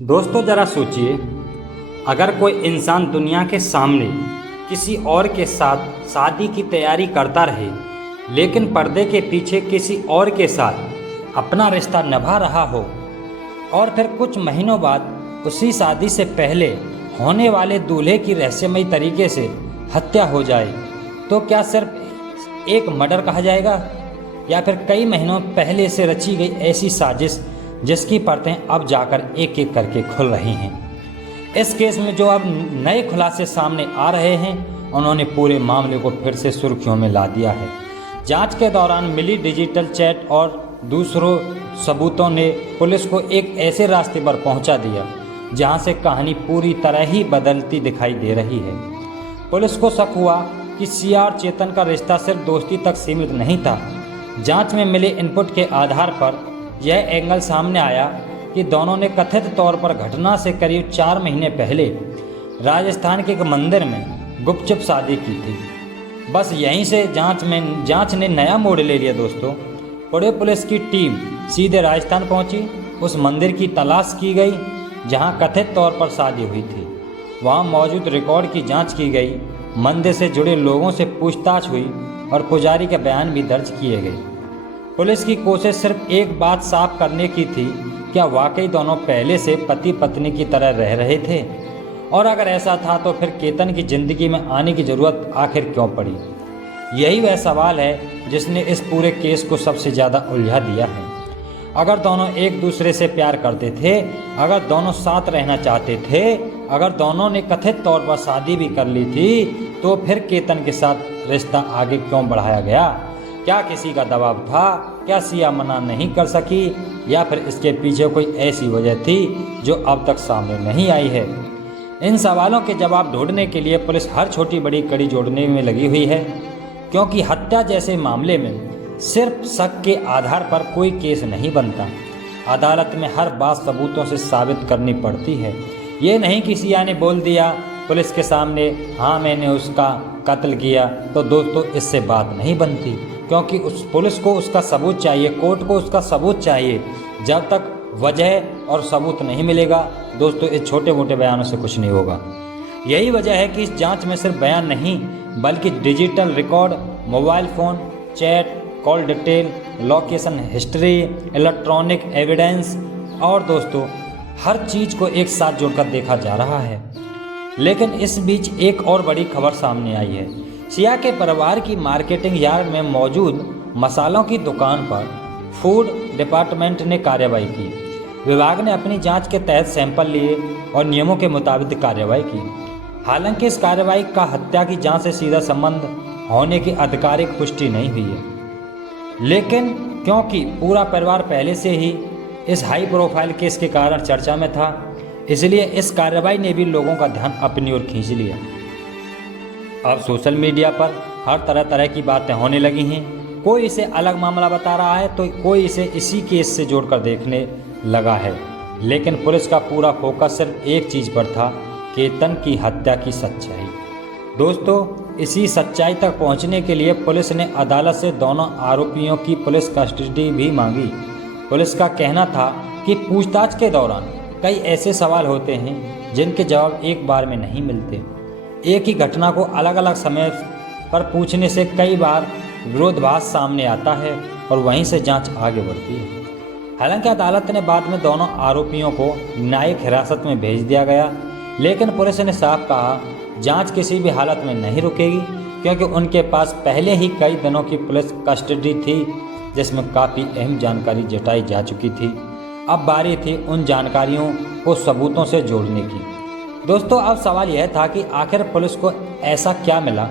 दोस्तों ज़रा सोचिए, अगर कोई इंसान दुनिया के सामने किसी और के साथ शादी की तैयारी करता रहे, लेकिन पर्दे के पीछे किसी और के साथ अपना रिश्ता निभा रहा हो और फिर कुछ महीनों बाद उसी शादी से पहले होने वाले दूल्हे की रहस्यमयी तरीके से हत्या हो जाए, तो क्या सिर्फ एक मर्डर कहा जाएगा या फिर कई महीनों पहले से रची गई ऐसी साजिश जिसकी परतें अब जाकर एक एक करके खुल रही हैं। इस केस में जो अब नए खुलासे सामने आ रहे हैं, उन्होंने पूरे मामले को फिर से सुर्खियों में ला दिया है। जांच के दौरान मिली डिजिटल चैट और दूसरों सबूतों ने पुलिस को एक ऐसे रास्ते पर पहुंचा दिया जहां से कहानी पूरी तरह ही बदलती दिखाई दे रही है। पुलिस को शक हुआ कि सीआर चेतन का रिश्ता सिर्फ दोस्ती तक सीमित नहीं था। जांच में मिले इनपुट के आधार पर यह एंगल सामने आया कि दोनों ने कथित तौर पर घटना से करीब 4 महीने पहले राजस्थान के एक मंदिर में गुपचुप शादी की थी। बस यहीं से जांच ने नया मोड़ ले लिया दोस्तों। पुणे पुलिस की टीम सीधे राजस्थान पहुंची। उस मंदिर की तलाश की गई जहां कथित तौर पर शादी हुई थी। वहां मौजूद रिकॉर्ड की जांच की गई, मंदिर से जुड़े लोगों से पूछताछ हुई और पुजारी के बयान भी दर्ज किए गए। पुलिस की कोशिश सिर्फ एक बात साफ करने की थी, क्या वाकई दोनों पहले से पति पत्नी की तरह रह रहे थे, और अगर ऐसा था तो फिर केतन की ज़िंदगी में आने की ज़रूरत आखिर क्यों पड़ी। यही वह सवाल है जिसने इस पूरे केस को सबसे ज़्यादा उलझा दिया है। अगर दोनों एक दूसरे से प्यार करते थे, अगर दोनों साथ रहना चाहते थे, अगर दोनों ने कथित तौर पर शादी भी कर ली थी, तो फिर केतन के साथ रिश्ता आगे क्यों बढ़ाया गया? क्या किसी का दबाव था? क्या सिया मना नहीं कर सकी, या फिर इसके पीछे कोई ऐसी वजह थी जो अब तक सामने नहीं आई है? इन सवालों के जवाब ढूंढने के लिए पुलिस हर छोटी बड़ी कड़ी जोड़ने में लगी हुई है, क्योंकि हत्या जैसे मामले में सिर्फ शक के आधार पर कोई केस नहीं बनता। अदालत में हर बात सबूतों से साबित करनी पड़ती है। ये नहीं कि सिया ने बोल दिया पुलिस के सामने, हाँ मैंने उसका कत्ल किया, तो दोस्तों इससे बात नहीं बनती, क्योंकि उस पुलिस को उसका सबूत चाहिए, कोर्ट को उसका सबूत चाहिए। जब तक वजह और सबूत नहीं मिलेगा दोस्तों, इस छोटे मोटे बयानों से कुछ नहीं होगा। यही वजह है कि इस जांच में सिर्फ बयान नहीं, बल्कि digital record, mobile phone, chat, call detail, location history, electronic evidence और दोस्तों हर चीज़ को एक साथ जोड़कर देखा जा रहा है। लेकिन इस बीच एक और बड़ी खबर सामने आई है। सिया के परिवार की मार्केटिंग यार्ड में मौजूद मसालों की दुकान पर फूड डिपार्टमेंट ने कार्रवाई की। विभाग ने अपनी जांच के तहत सैंपल लिए और नियमों के मुताबिक कार्रवाई की। हालांकि इस कार्रवाई का हत्या की जांच से सीधा संबंध होने की आधिकारिक पुष्टि नहीं हुई है, लेकिन क्योंकि पूरा परिवार पहले से ही इस हाई प्रोफाइल केस के कारण चर्चा में था, इसलिए इस कार्रवाई ने भी लोगों का ध्यान अपनी ओर खींच लिया। अब सोशल मीडिया पर हर तरह की बातें होने लगी हैं। कोई इसे अलग मामला बता रहा है तो कोई इसे इसी केस से जोड़कर देखने लगा है, लेकिन पुलिस का पूरा फोकस सिर्फ एक चीज़ पर था, केतन की हत्या की सच्चाई। दोस्तों इसी सच्चाई तक पहुंचने के लिए पुलिस ने अदालत से दोनों आरोपियों की पुलिस कस्टडी भी मांगी। पुलिस का कहना था कि पूछताछ के दौरान कई ऐसे सवाल होते हैं जिनके जवाब एक बार में नहीं मिलते। एक ही घटना को अलग अलग समय पर पूछने से कई बार विरोधाभास सामने आता है और वहीं से जांच आगे बढ़ती है। हालांकि अदालत ने बाद में दोनों आरोपियों को न्यायिक हिरासत में भेज दिया गया, लेकिन पुलिस ने साफ कहा जांच किसी भी हालत में नहीं रुकेगी, क्योंकि उनके पास पहले ही कई दिनों की पुलिस कस्टडी थी जिसमें काफ़ी अहम जानकारी जुटाई जा चुकी थी। अब बारी थी उन जानकारियों को सबूतों से जोड़ने की। दोस्तों अब सवाल यह था कि आखिर पुलिस को ऐसा क्या मिला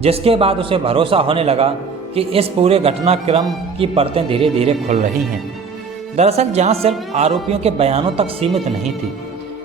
जिसके बाद उसे भरोसा होने लगा कि इस पूरे घटनाक्रम की परतें धीरे धीरे खुल रही हैं। दरअसल जांच सिर्फ आरोपियों के बयानों तक सीमित नहीं थी।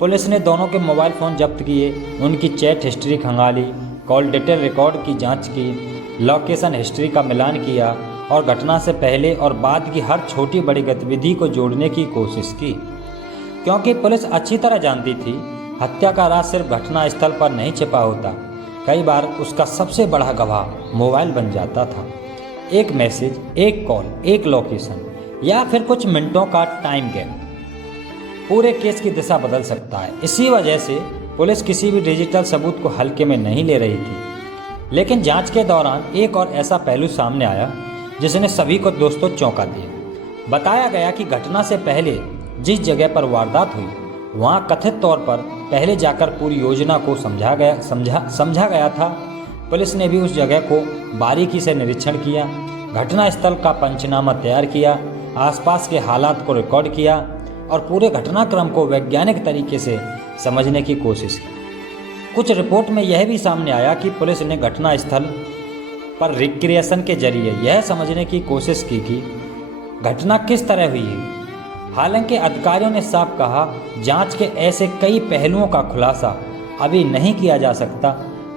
पुलिस ने दोनों के मोबाइल फ़ोन जब्त किए, उनकी चैट हिस्ट्री खंगाली, कॉल डिटेल रिकॉर्ड की जांच की, लोकेशन हिस्ट्री का मिलान किया और घटना से पहले और बाद की हर छोटी बड़ी गतिविधि को जोड़ने की कोशिश की, क्योंकि पुलिस अच्छी तरह जानती थी हत्या का राज सिर्फ घटना स्थल पर नहीं छिपा होता। कई बार उसका सबसे बड़ा गवाह मोबाइल बन जाता था। एक मैसेज, एक कॉल, एक लोकेशन या फिर कुछ मिनटों का टाइम गैप। पूरे केस की दिशा बदल सकता है। इसी वजह से पुलिस किसी भी डिजिटल सबूत को हल्के में नहीं ले रही थी। लेकिन जांच के दौरान एक और ऐसा पहलू सामने आया जिसने सभी को दोस्तों चौंका दिया। बताया गया कि घटना से पहले जिस जगह पर वारदात हुई वहां कथित तौर पर पहले जाकर पूरी योजना को समझा गया था। पुलिस ने भी उस जगह को बारीकी से निरीक्षण किया, घटना स्थल का पंचनामा तैयार किया, आसपास के हालात को रिकॉर्ड किया और पूरे घटनाक्रम को वैज्ञानिक तरीके से समझने की कोशिश की। कुछ रिपोर्ट में यह भी सामने आया कि पुलिस ने घटना स्थल पर रिक्रिएशन के जरिए यह समझने की कोशिश की कि घटना किस तरह हुई है। हालांकि अधिकारियों ने साफ कहा, जांच के ऐसे कई पहलुओं का खुलासा अभी नहीं किया जा सकता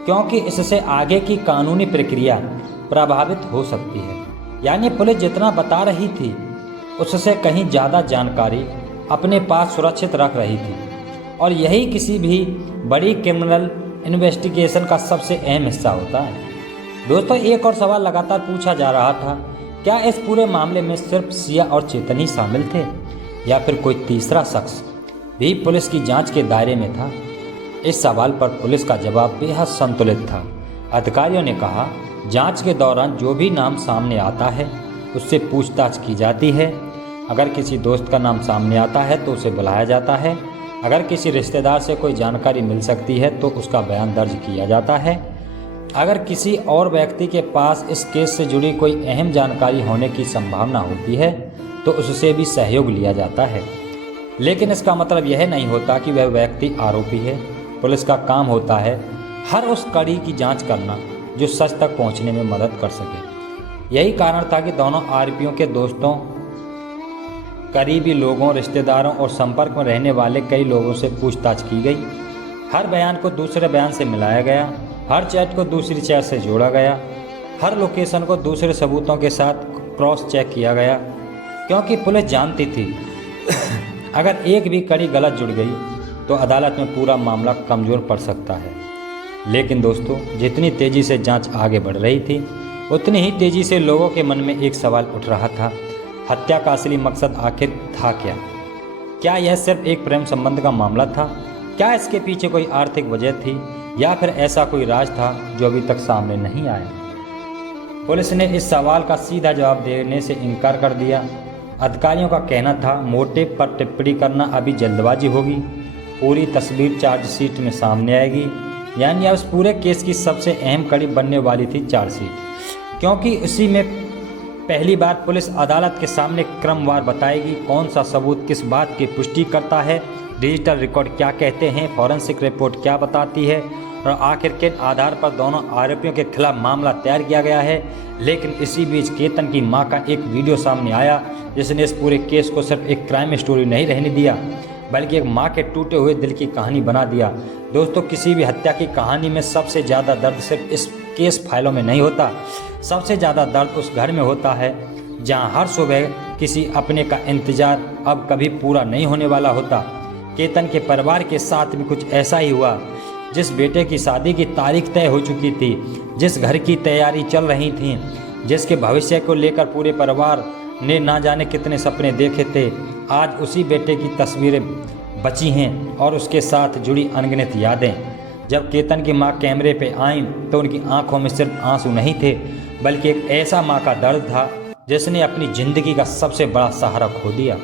क्योंकि इससे आगे की कानूनी प्रक्रिया प्रभावित हो सकती है। यानी पुलिस जितना बता रही थी उससे कहीं ज़्यादा जानकारी अपने पास सुरक्षित रख रही थी और यही किसी भी बड़ी क्रिमिनल इन्वेस्टिगेशन का सबसे अहम हिस्सा होता है। दोस्तों, एक और सवाल लगातार पूछा जा रहा था, क्या इस पूरे मामले में सिर्फ सिया और चेतन ही शामिल थे या फिर कोई तीसरा शख्स भी पुलिस की जांच के दायरे में था? इस सवाल पर पुलिस का जवाब बेहद संतुलित था। अधिकारियों ने कहा, जांच के दौरान जो भी नाम सामने आता है उससे पूछताछ की जाती है। अगर किसी दोस्त का नाम सामने आता है तो उसे बुलाया जाता है। अगर किसी रिश्तेदार से कोई जानकारी मिल सकती है तो उसका बयान दर्ज किया जाता है। अगर किसी और व्यक्ति के पास इस केस से जुड़ी कोई अहम जानकारी होने की संभावना होती है तो उससे भी सहयोग लिया जाता है। लेकिन इसका मतलब यह नहीं होता कि वह व्यक्ति आरोपी है। पुलिस का काम होता है हर उस कड़ी की जांच करना जो सच तक पहुंचने में मदद कर सके। यही कारण था कि दोनों आरोपियों के दोस्तों, करीबी लोगों, रिश्तेदारों और संपर्क में रहने वाले कई लोगों से पूछताछ की गई। हर बयान को दूसरे बयान से मिलाया गया, हर चैट को दूसरी चैट से जोड़ा गया, हर लोकेशन को दूसरे सबूतों के साथ क्रॉस चेक किया गया, क्योंकि पुलिस जानती थी अगर एक भी कड़ी गलत जुड़ गई तो अदालत में पूरा मामला कमज़ोर पड़ सकता है। लेकिन दोस्तों, जितनी तेज़ी से जांच आगे बढ़ रही थी उतनी ही तेज़ी से लोगों के मन में एक सवाल उठ रहा था, हत्या का असली मकसद आखिर था क्या? क्या यह सिर्फ एक प्रेम संबंध का मामला था? क्या इसके पीछे कोई आर्थिक वजह थी या फिर ऐसा कोई राज था जो अभी तक सामने नहीं आया? पुलिस ने इस सवाल का सीधा जवाब देने से इनकार कर दिया। अधिकारियों का कहना था, मोटिव पर टिप्पणी करना अभी जल्दबाजी होगी। पूरी तस्वीर चार्जशीट में सामने आएगी। यानी अब इस पूरे केस की सबसे अहम कड़ी बनने वाली थी चार्जशीट, क्योंकि उसी में पहली बार पुलिस अदालत के सामने क्रमवार बताएगी कौन सा सबूत किस बात की पुष्टि करता है, डिजिटल रिकॉर्ड क्या कहते हैं, फॉरेंसिक रिपोर्ट क्या बताती है और आखिर किन आधार पर दोनों आरोपियों के खिलाफ मामला तैयार किया गया है। लेकिन इसी बीच केतन की मां का एक वीडियो सामने आया जिसने इस पूरे केस को सिर्फ एक क्राइम स्टोरी नहीं रहने दिया बल्कि एक मां के टूटे हुए दिल की कहानी बना दिया। दोस्तों, किसी भी हत्या की कहानी में सबसे ज़्यादा दर्द सिर्फ इस केस फाइलों में नहीं होता, सबसे ज़्यादा दर्द उस घर में होता है जहां हर सुबह किसी अपने का इंतज़ार अब कभी पूरा नहीं होने वाला होता। केतन के परिवार के साथ भी कुछ ऐसा ही हुआ। जिस बेटे की शादी की तारीख तय हो चुकी थी, जिस घर की तैयारी चल रही थी, जिसके भविष्य को लेकर पूरे परिवार ने ना जाने कितने सपने देखे थे, आज उसी बेटे की तस्वीरें बची हैं और उसके साथ जुड़ी अनगिनत यादें। जब केतन की मां कैमरे पे आईं तो उनकी आंखों में सिर्फ आंसू नहीं थे बल्कि एक ऐसा मां का दर्द था जिसने अपनी ज़िंदगी का सबसे बड़ा सहारा खो दिया।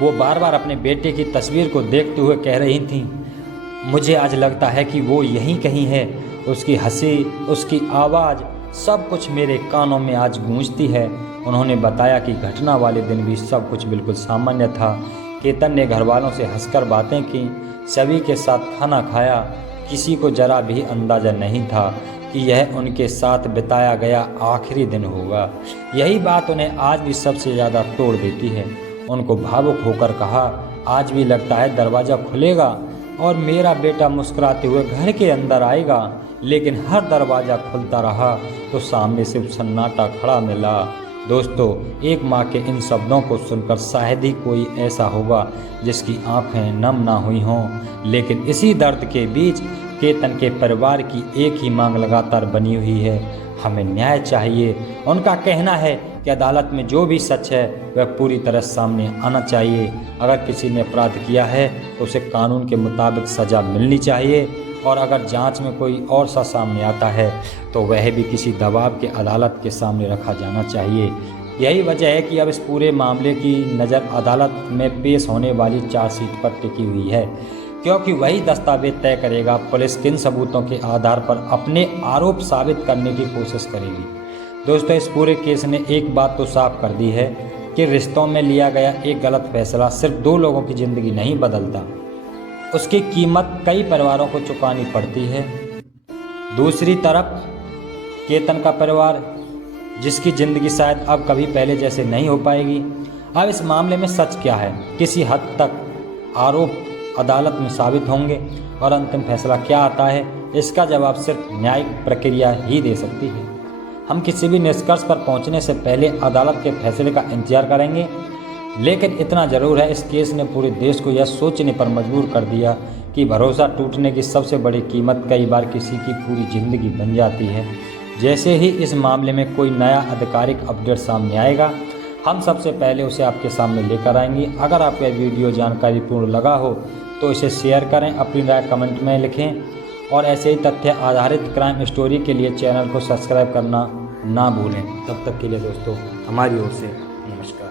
वो बार बार अपने बेटे की तस्वीर को देखते हुए कह रही थीं, मुझे आज लगता है कि वो यहीं कहीं है। उसकी हंसी, उसकी आवाज़, सब कुछ मेरे कानों में आज गूंजती है। उन्होंने बताया कि घटना वाले दिन भी सब कुछ बिल्कुल सामान्य था। केतन ने घरवालों से हंसकर बातें की, सभी के साथ खाना खाया। किसी को जरा भी अंदाज़ा नहीं था कि यह उनके साथ बिताया गया आखिरी दिन होगा। यही बात उन्हें आज भी सबसे ज़्यादा तोड़ देती है। उनको भावुक होकर कहा, आज भी लगता है दरवाज़ा खुलेगा और मेरा बेटा मुस्कुराते हुए घर के अंदर आएगा, लेकिन हर दरवाज़ा खुलता रहा तो सामने सिर्फ सन्नाटा खड़ा मिला। दोस्तों, एक माँ के इन शब्दों को सुनकर शायद ही कोई ऐसा होगा जिसकी आंखें नम ना हुई हों, लेकिन इसी दर्द के बीच केतन के परिवार की एक ही मांग लगातार बनी हुई है, हमें न्याय चाहिए। उनका कहना है कि अदालत में जो भी सच है वह पूरी तरह सामने आना चाहिए। अगर किसी ने अपराध किया है तो उसे कानून के मुताबिक सज़ा मिलनी चाहिए, और अगर जांच में कोई और सा सामने आता है तो वह भी किसी दबाव के अदालत के सामने रखा जाना चाहिए। यही वजह है कि अब इस पूरे मामले की नज़र अदालत में पेश होने वाली चार्जशीट पर टिकी हुई है, क्योंकि वही दस्तावेज तय करेगा पुलिस किन सबूतों के आधार पर अपने आरोप साबित करने की कोशिश करेगी। दोस्तों, इस पूरे केस ने एक बात तो साफ कर दी है कि रिश्तों में लिया गया एक गलत फैसला सिर्फ 2 लोगों की ज़िंदगी नहीं बदलता, उसकी कीमत कई परिवारों को चुकानी पड़ती है। दूसरी तरफ केतन का परिवार, जिसकी ज़िंदगी शायद अब कभी पहले जैसे नहीं हो पाएगी। अब इस मामले में सच क्या है? किसी हद तक आरोप अदालत में साबित होंगे और अंतिम फैसला क्या आता है, इसका जवाब सिर्फ न्यायिक प्रक्रिया ही दे सकती है। हम किसी भी निष्कर्ष पर पहुंचने से पहले अदालत के फैसले का इंतजार करेंगे, लेकिन इतना ज़रूर है, इस केस ने पूरे देश को यह सोचने पर मजबूर कर दिया कि भरोसा टूटने की सबसे बड़ी कीमत कई बार किसी की पूरी ज़िंदगी बन जाती है। जैसे ही इस मामले में कोई नया आधिकारिक अपडेट सामने आएगा, हम सबसे पहले उसे आपके सामने लेकर आएंगे। अगर आपको यह वीडियो जानकारीपूर्ण लगा हो तो इसे शेयर करें, अपनी राय कमेंट में लिखें, और ऐसे ही तथ्य आधारित क्राइम स्टोरी के लिए चैनल को सब्सक्राइब करना ना भूलें। तब तक के लिए दोस्तों, हमारी ओर से नमस्कार।